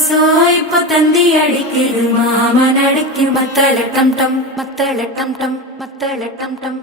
கொலுசோ இப்ப தந்தி அடிக்குது மாமன் அடிக்கு மத்தள டம் டம் மத்தள டம் டம் மத்தள டம் டம்